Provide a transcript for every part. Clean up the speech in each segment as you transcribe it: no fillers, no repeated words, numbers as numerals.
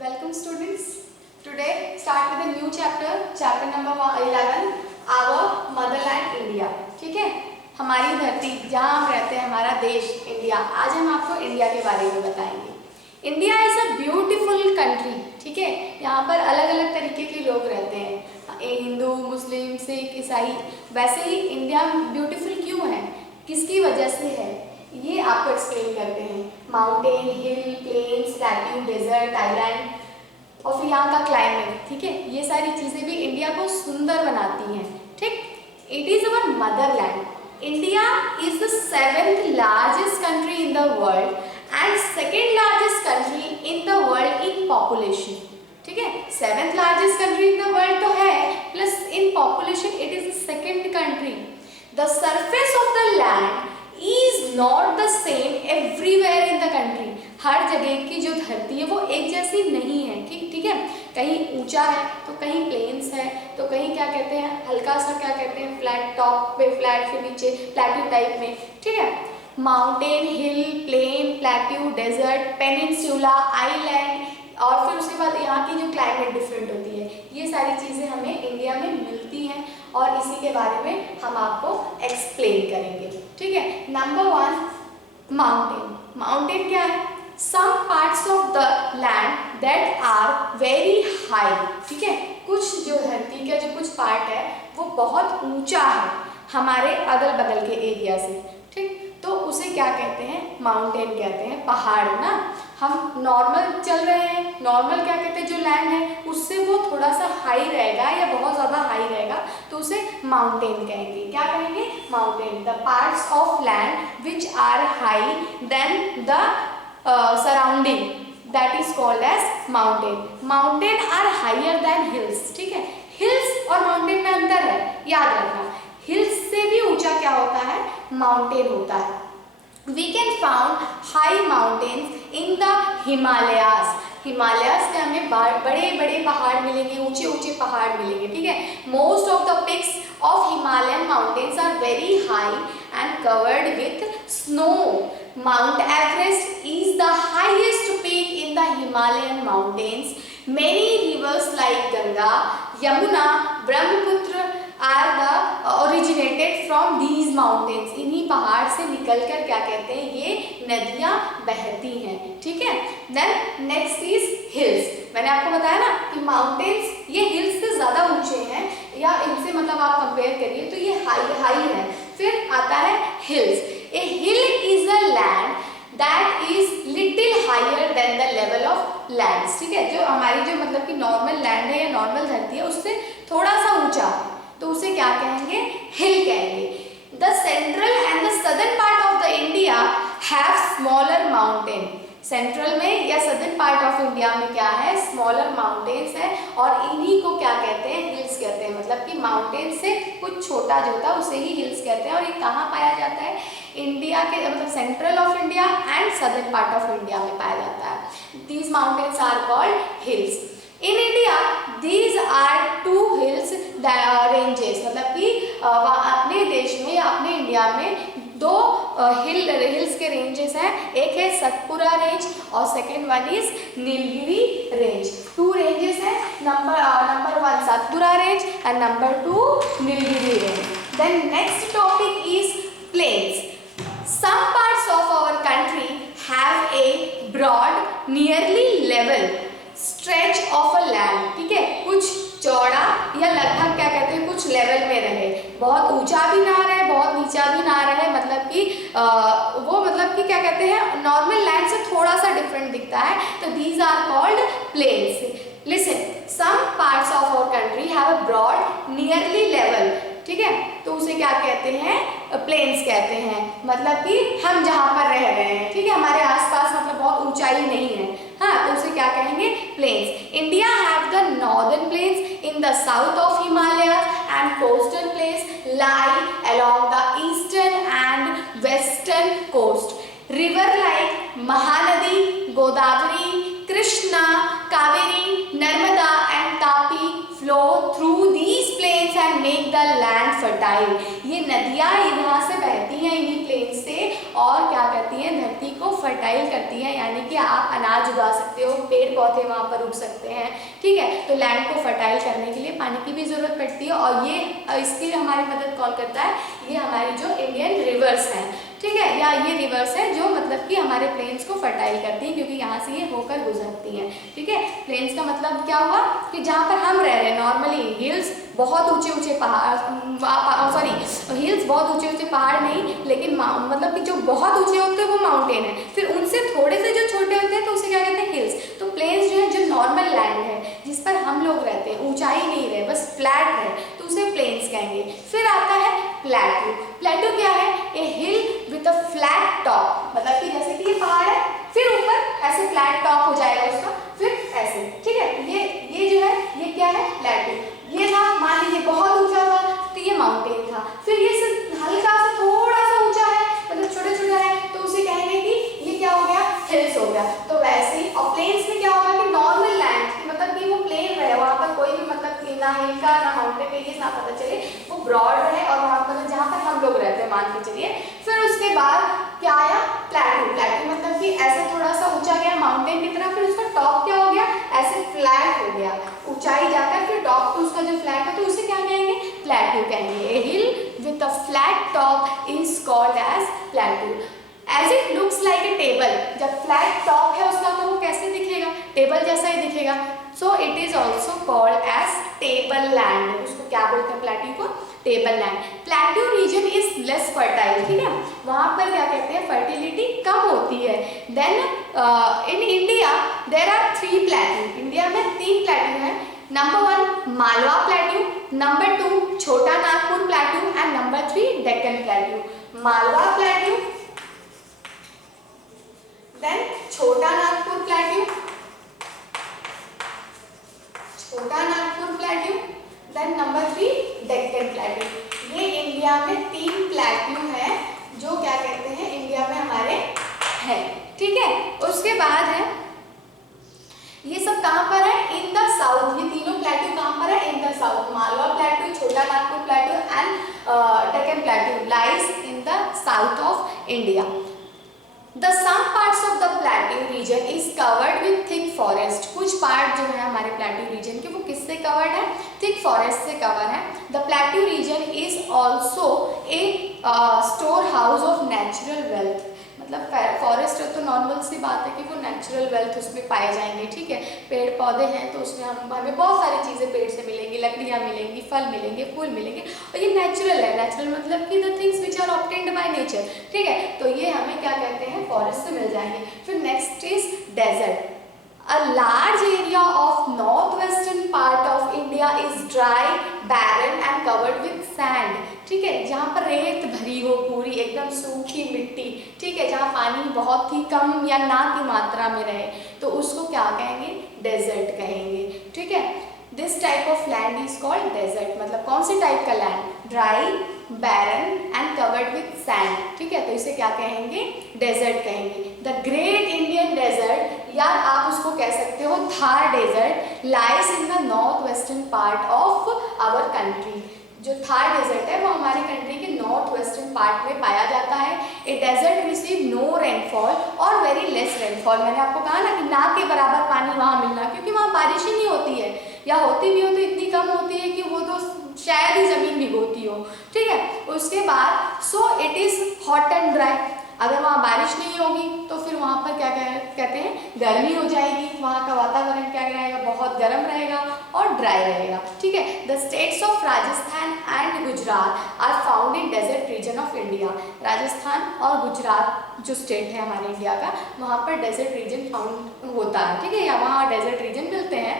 Welcome students. Today start with a new chapter number 11, our motherland India. ठीक है, हमारी धरती जहाँ हम रहते हैं, हमारा देश इंडिया. आज हम आपको इंडिया के बारे में बताएंगे. India is a beautiful country. ठीक है, यहाँ पर अलग अलग तरीके के लोग रहते हैं, हिंदू, मुस्लिम, सिख, ईसाई. वैसे ही इंडिया ब्यूटीफुल क्यों है, किसकी वजह से है, ये आपको एक्सप्लेन करते हैं. माउंटेन, हिल, प्लेन्स, प्लेट्यू, डेजर्ट, आइलैंड और फिर यहाँ का क्लाइमेट. ठीक है, ये सारी चीज़ें भी इंडिया को सुंदर बनाती हैं. ठीक, it is our motherland. India is the 7th largest country in the world and 2nd largest country in the world in population. ठीक है, 7th largest country in the world तो है, plus in population it is the 2nd country. The surface of the land is not the same everywhere in the country. हर जगह की जो धरती है वो एक जैसी नहीं है. ठीक है, कहीं ऊंचा है तो कहीं प्लेन्स है, तो कहीं क्या कहते हैं हल्का सा क्या कहते हैं फ्लैट, टॉप पे फ्लैट, फिर नीचे प्लेट्यू टाइप में. ठीक है, mountain, hill, plain, plateau, desert, peninsula, island और फिर उसके बाद यहाँ की जो क्लाइमेट डिफरेंट होती है. ये सारी चीज़ें हमें इंडिया में मिलती हैं और इसी के बारे में हम आपको एक्सप्लेन करेंगे. ठीक है, नंबर 1 माउंटेन. माउंटेन क्या है? Some parts of the land that are very high. ठीक है, कुछ जो धरती का जो कुछ पार्ट है वो बहुत ऊंचा है हमारे अगल बगल के एरिया से. ठीक, तो उसे क्या कहते हैं? माउंटेन कहते हैं. पहाड़ ना, हम नॉर्मल चल रहे हैं, नॉर्मल क्या कहते हैं जो लैंड है उससे वो थोड़ा सा हाई रहेगा या बहुत ज़्यादा हाई रहेगा तो उसे माउंटेन कहेंगे. क्या कहेंगे? Mountain. The parts of land which are high than the surrounding that is called as mountain. Mountain are higher than hills. ठीक है, हिल्स और माउंटेन में अंतर है, याद रखना. हिल्स से भी ऊंचा क्या होता है? माउंटेन होता है. We can found high mountains in the Himalayas. Himalayas में हमें बड़े बड़े पहाड़ मिलेंगे, ऊंचे ऊंचे पहाड़ मिलेंगे. ठीक है, most of the peaks of Himalayan mountains are very high and covered with snow. Mount Everest is the highest peak in the Himalayan mountains. Many rivers like Ganga, Yamuna, Brahmaputra are the originated from these mountains. इन्हीं पहाड़ से निकलकर क्या कहते हैं ये नदियाँ बहती हैं. ठीक है, देन नेक्स्ट इज हिल्स. मैंने आपको बताया ना कि माउंटेन्स ये हिल्स से ज़्यादा ऊंचे हैं या इनसे मतलब आप कंपेयर करिए तो ये हाई है. फिर आता है hills. A hill is a land that is little higher than the level of lands. ठीक है, जो हमारी जो मतलब कि नॉर्मल लैंड है या नॉर्मल धरती है उससे थोड़ा सा ऊंचा तो उसे क्या कहेंगे? हिल कहेंगे. The central and the southern part of the India have smaller mountain. Central में या सदर्न पार्ट ऑफ इंडिया में क्या है? स्मॉलर माउंटेन्स है और इन्हीं को क्या कहते हैं? हिल्स कहते हैं. मतलब कि माउंटेन से कुछ छोटा जो होता है उसे ही हिल्स कहते हैं. और ये कहाँ पाया जाता है? इंडिया के मतलब central of India and southern part of India में पाया जाता है. These mountains are called hills. In India these are 2 hills ranges. मतलब कि अपने देश में या अपने इंडिया में 2 हिल्स के रेंजेस हैं. एक है सतपुरा रेंज और second one is Nilgiri range. 2 ranges हैं. Number 1 Satpura range and number 2 Nilgiri range. Then next topic is plains. Some parts of our country have a broad, nearly level stretch of a land. ठीक है, कुछ चौड़ा या लगभग क्या कहते हैं कुछ लेवल में रहे, बहुत ऊंचा भी ना रहे बहुत नीचा भी ना रहे. मतलब कि वो मतलब कि क्या कहते हैं नॉर्मल लैंड से थोड़ा सा डिफरेंट दिखता है. तो these are called plains. Listen, some parts of our country have a broad nearly level. ठीक है, तो उसे क्या कहते हैं? प्लेन्स कहते हैं. मतलब कि हम जहाँ पर रह रहे हैं, ठीक है, हमारे आसपास मतलब बहुत ऊंचाई नहीं है, हाँ, तो उसे क्या कहेंगे? Plains. India have the northern plains in the south of Himalayas and coastal plains lie along the eastern and western coast. River like Mahanadi, Godavari, Krishna, Kaveri, Narmada and Tapi flow through these plains and make the land fertile. ये नदियाँ यहाँ से बहती हैं इन्हीं plane से और क्या करती हैं, धरती को फर्टाइल करती हैं, यानी कि आप अनाज उगा सकते हो, पेड़ पौधे वहाँ पर उग सकते हैं। ठीक है, तो लैंड को फर्टाइल करने के लिए पानी की भी ज़रूरत पड़ती है और ये इसकी हमारी मदद कौन करता है, ये हमारी जो इंडियन रिवर्स हैं, ठीक है, या ये रिवर्स है जो मतलब कि हमारे प्लेन्स को फर्टाइल करती हैं क्योंकि यहाँ से ये होकर गुजरती हैं। ठीक है, प्लेन्स का मतलब क्या हुआ कि जहाँ पर हम रह रहे हैं नॉर्मली हिल्स, बहुत ऊंचे ऊंचे पहाड़, सॉरी हिल्स बहुत ऊंचे ऊंचे पहाड़ नहीं, लेकिन मतलब कि जो बहुत ऊंचे होते हैं वो माउंटेन है, फिर उनसे थोड़े से जो छोटे होते हैं तो उसे क्या कहते हैं, हिल्स। तो प्लेन्स जो है, जो नॉर्मल लैंड है जिस पर हम लोग रहते हैं, ऊंचाई नहीं रहे, बस फ्लैट है, तो उसे प्लेन्स कहेंगे। फिर आता है प्लेट्यू। प्लेट्यू क्या है, ए hill with a flat top, मतलब कि जैसे कि ये पहाड़ है, फिर ऊपर ऐसे फ्लैट टॉप हो जाएगा उसका, फिर ऐसे। ठीक है, ये जो है ये क्या है, प्लेट्यू। ये था, मान लीजिए बहुत ऊंचा था तो ये माउंटेन था, फिर ये सिर्फ हल्का सा थोड़ा सा ऊंचा है, मतलब छोटा छोटा है, तो उसे कहेंगे कि ये क्या हो गया, हिल्स हो गया। तो वैसे ही और प्लेन्स में क्या होगा कि नॉर्मल लैंड, मतलब कि वो प्लेन रहे, वहाँ पर कोई भी मतलब ना हिल का ना माउंटेन का ये ना पता चले, वो ब्रॉड रहे और वहाँ पर जहाँ पर हम लोग रहते हैं मान के चलिए। फिर उसके बाद क्या आया, प्लेट्यू। प्लेट्यू मतलब कि ऐसे थोड़ा सा ऊंचा गया माउंटेन की तरह, फिर उसका टॉप क्या हो गया, ऐसे फ्लैट हो गया, ऊंचाई जाकर फिर टॉप पे उसका जो फ्लैट है तो उसे क्या कहेंगे, प्लेट्यू कहेंगे। A hill with a flat top is called as plateau. As it looks like a table, जब फ्लैट टॉप है उसका तो वो कैसे दिखेगा, टेबल जैसा ही दिखेगा। So it is also called as table land. उसको क्या बोलते हैं, प्लेट्यू को table land. Plateau region is less fertile, ठीक है, वहाँ पर क्या कहते हैं, फर्टिलिटी कम होती है। Then in India there are 3 plateau, India में 3 प्लेट्यू हैं। Number 1 Malwa plateau, number 2 Chota Nagpur plateau and number 3 Deccan plateau. Malwa plateau, then Chota Nagpur plateau, Chota Nagpur plateau, then number 3 Deccan plateau. ये इंडिया में 3 प्लेट्यू हैं जो क्या कहते हैं, इंडिया में हमारे हैं। ठीक है, उसके बाद है ये सब कहाँ पर है, इन द साउथ। ये तीनों प्लेट्यू कहाँ पर है, in the south. Malwa plateau, Chota Nagpur plateau and Deccan plateau lies in the south of India. The some parts of the plateau region is covered with thick forest। कुछ पार्ट जो है हमारे प्लेट्यू रीजन के वो किससे कवर्ड है, थिक फॉरेस्ट से cover है। The plateau region is also a store house of natural wealth. मतलब फॉरेस्ट है तो नॉर्मल सी बात है कि वो नेचुरल वेल्थ उसमें पाए जाएंगे। ठीक है, पेड़ पौधे हैं तो उसमें हमें बहुत सारी चीज़ें पेड़ से मिलेंगी, लकड़ियाँ मिलेंगी, फल मिलेंगे, फूल मिलेंगे, और ये नेचुरल है। नेचुरल मतलब कि the things which are obtained by nature. ठीक है, तो ये हमें क्या कहते हैं, फॉरेस्ट से मिल जाएंगे। फिर next is desert. A large area of northwestern part of India is dry, barren and covered with sand। ठीक है, जहाँ पर रेत भरी हो, पूरी एकदम सूखी मिट्टी, ठीक है, जहाँ पानी बहुत ही कम या ना की मात्रा में रहे, तो उसको क्या कहेंगे, डेजर्ट कहेंगे। ठीक है, this type of land is called desert. मतलब कौन से टाइप का land, dry, barren and covered with sand. ठीक है, तो इसे क्या कहेंगे, डेजर्ट कहेंगे। द ग्रेट इंडियन डेजर्ट, या आप उसको कह सकते हो Thar desert, lies in the north western part of our country. जो थार डेजर्ट है वो हमारी कंट्री के नॉर्थ वेस्टर्न पार्ट में पाया जाता है। A desert receive no rainfall और वेरी लेस रेनफॉल। मैंने आपको कहा ना कि ना के बराबर पानी वहाँ मिलना, क्योंकि वहाँ बारिश ही नहीं होती है, या होती भी हो तो इतनी कम होती है कि वो तो शायद ही ज़मीन भिगोती हो। ठीक है, उसके बाद so it is hot and dry. अगर वहाँ बारिश नहीं होगी तो फिर वहाँ पर क्या कहते हैं, गर्मी हो जाएगी, वहाँ का वातावरण क्या रहेगा, बहुत गर्म रहेगा और ड्राई रहेगा। ठीक है, the states of Rajasthan and Gujarat are found in desert region of India. Rajasthan और गुजरात जो स्टेट है हमारे इंडिया का, वहाँ पर डेजर्ट रीजन फाउंड होता है। ठीक है, या वहाँ डेजर्ट रीजन मिलते हैं।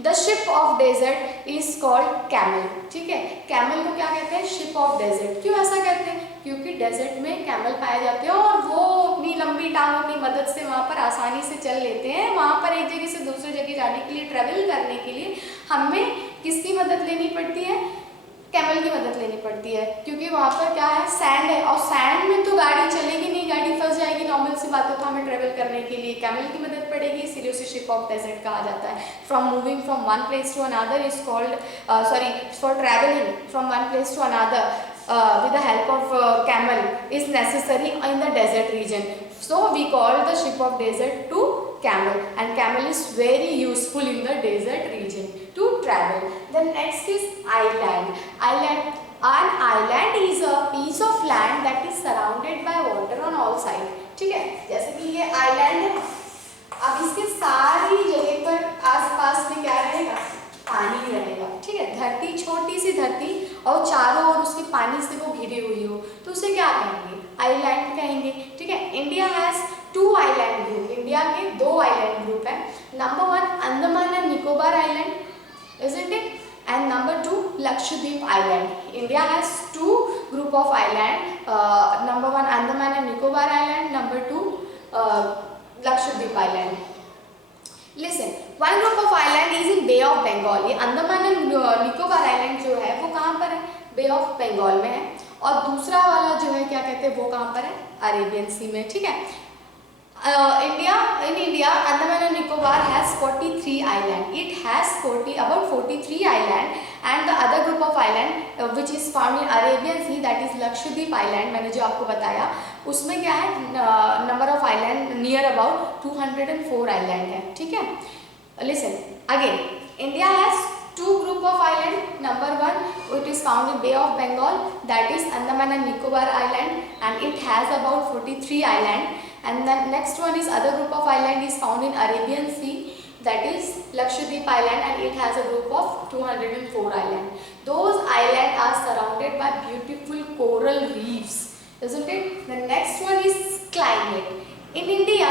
The ship of desert is called camel. ठीक है, कैमल को क्या कहते हैं, शिप ऑफ डेजर्ट। क्यों ऐसा कहते हैं, क्योंकि डेजर्ट में कैमल पाए जाते हैं और वो अपनी लंबी टांगों की मदद से वहाँ पर आसानी से चल लेते हैं। वहाँ पर एक जगह से दूसरी जगह जाने के लिए, ट्रेवल करने के लिए हमें किसकी मदद लेनी पड़ती है, कैमल की मदद लेनी पड़ती है, क्योंकि वहाँ पर क्या है, सैंड है, और सैंड में तो गाड़ी चलेगी नहीं, गाड़ी फंस जाएगी, नॉर्मल सी बात है। तो हमें ट्रेवल करने के लिए कैमल की मदद पड़ेगी, इसीलिए उसे शिप ऑफ डेजर्ट कहा जाता है। From moving from one place to another is called for travelling from one place to another with the help of camel is necessary in the desert region, so we call the ship of desert to camel, and camel is very useful in the desert region to travel. Then next is island. An island is a piece of land that is surrounded by water on all sides. ठीक है, जैसे कि ये island है, अब इसके सारी जगह पर आसपास में क्या रहेगा, पानी रहेगा। ठीक है, धरती, छोटी सी धरती और चारों ओर उसके पानी से वो घिरी हुई हो, तो उसे क्या कहेंगे, आइलैंड कहेंगे। ठीक है, India has 2 island group, India के 2 आइलैंड ग्रुप है। Number 1 Andaman and Nicobar island, isn't it? And number 2 Lakshadweep Island. India has 2 group of island. Number 1 Andaman and Nicobar Island. Number 2 Lakshadweep Island. Listen, one group of island is in Bay of Bengal. ये Andaman and Nicobar island जो है वो कहाँ पर है, बे of Bengal में है, और दूसरा वाला जो है क्या कहते हैं, वो कहाँ पर है, अरेबियन सी में। ठीक है, in India, Andaman and Nicobar has 43 island. It has about 43 island, and the other group of island which is found in Arabian Sea, that is Lakshadweep Island, मैंने जो आपको बताया, उसमें क्या है, number of island near about 204 island है। ठीक है, listen again, India has 2 group of island. Number 1 it is found in Bay of Bengal, that is Andaman and Nicobar Island, and it has about 43 island. And then next one is other group of island is found in Arabian Sea, that is Lakshadweep Island, and it has a group of 204 island. Those islands are surrounded by beautiful coral reefs, isn't it? The next one is climate. In India,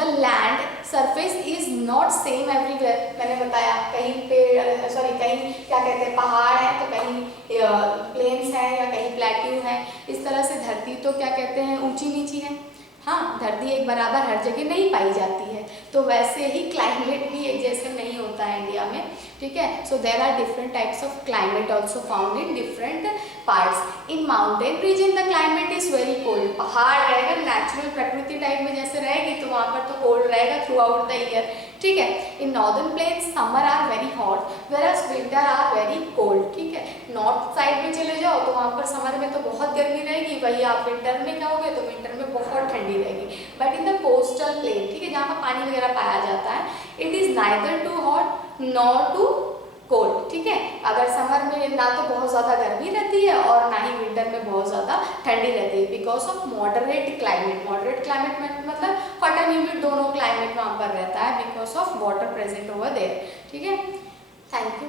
the land surface is not same everywhere. मैंने बताया, कहीं पे कहीं क्या कहते हैं, पहाड़ है, तो कहीं प्लेन्स हैं, या कहीं प्लेट्यू है। इस तरह से धरती तो क्या कहते हैं, ऊंची नीची है। हाँ, धरती एक बराबर हर जगह नहीं पाई जाती है, तो वैसे ही क्लाइमेट भी एक जैसे नहीं होता है इंडिया में। ठीक है, so there are different types of climate also found in different parts. In mountain region the climate is very cold. पहाड़ रहेगा, नेचुरल प्रकृति टाइप में जैसे रहेगी, तो वहाँ पर तो कोल्ड रहेगा थ्रू आउट द ईयर। ठीक है, in northern plains summer are very hot, whereas winter are very cold. ठीक है, नॉर्थ साइड में चले जाओ तो वहाँ पर समर में तो बहुत गर्मी रहेगी, वही आप विंटर में जाओगे तो विंटर में बहुत ठंडी रहेगी। But in the coastal plain, ठीक है, जहाँ पर पानी वगैरह पाया जाता है, it is neither too hot nor too cold. ठीक है, अगर समर में ना तो बहुत ज़्यादा गर्मी रहती है और ना ही विंटर में बहुत ज़्यादा ठंडी रहती है, because of moderate climate. Moderate climate में मतलब हॉट एंड ह्यूमिड दोनों क्लाइमेट वहाँ पर रहता है, because of water present over there. ठीक है, थैंक यू।